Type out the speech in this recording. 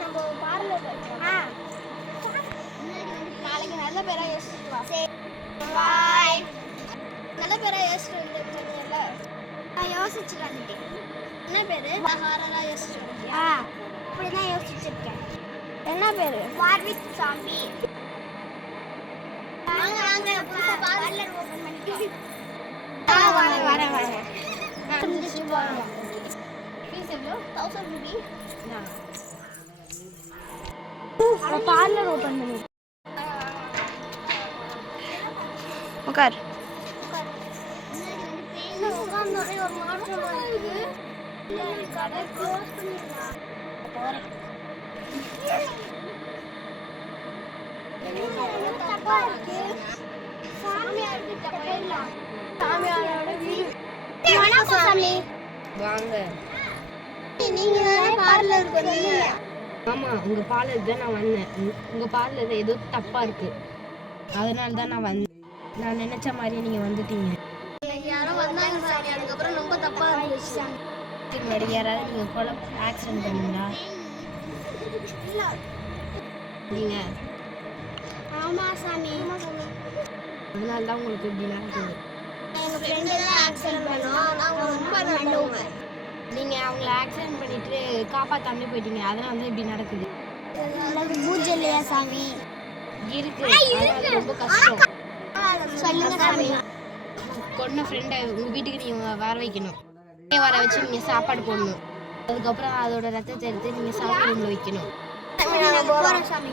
நம்ம பார்லர் போறோம். நாளைக்கு நல்ல பேரா யோசிச்சுக்கலாம். சரி பாய். நல்ல பேரா யோசிச்சுட்டு வந்துட்டீங்கல்ல. நான் யோசிச்சுட்டு வந்துட்டேன். என்ன பேரு? ஹாரரா யோசிச்சுட்டு வந்தியா? அப்படிதான் யோசிச்சிருக்கேன். என்ன பேரு? பார்விக் சாமி. வாங்க வாங்க பார்லர் ஓபன் பண்ணிட்டு. வரேன். முடிச்சு போறோம். ஃபீஸ் எவ்வளோ? 1000 ரூபி. பார்லர் ஓபன் பண்ணி. உட்கார். ஒரு மாற்றம் இருக்கு. கடை க்ளோஸ் பண்ணிடலாம். போறேன். தப்பா இருக்கு. சாமியார் கிட்ட போயிடலாம். சாமியாரோட வீடு. வணக்கம் சாமி. வாங்க. நீங்க தானே பார்லருக்கு வந்தீங்க? ஆமா, உங்க பார்லர் தான் நான் வந்தேன். உங்க பார்லர் ஏதோ தப்பா இருக்கு, அதனால தான் நான் வந்தேன். நான் நினைச்ச மாதிரியே நீங்க வந்துட்டீங்க. யாரோ வந்தாங்க சாமி, அதுக்கப்புறம் ரொம்ப தப்பா இருந்துச்சு. முன்னாடி யாராவது நீங்க கொலை ஆக்சிடென்ட் பண்ணீங்களா? நீங்க? ஆமா சாமி. அதனால தான் உங்களுக்கு இப்படி நடக்குது. எங்க ஃப்ரெண்ட் தான் ஆக்சிடென்ட் பண்ணோம். நாங்க ரொம்ப நல்லவங்க. நீங்க அவங்கள ஆக்சிடென்ட் பண்ணிட்டு காப்பாத்தாமலே போயிட்டீங்க, அதனால தான் இப்படி நடக்குது. எனக்கு பூஜை இல்லையா சாமி? இருக்கு, அது ரொம்ப கஷ்டம். சொல்லுங்க சாமி. கொன்ன ஃப்ரெண்டை உங்க வீட்டுக்கு நீங்க வர வைக்கணும். வர வச்சு நீங்க சாப்பாடு போடணும். அதுக்கப்புறம் அதோட ரத்தத்தை எடுத்து நீங்க சாமி ரூம்ல வைக்கணும். போறோம் சாமி.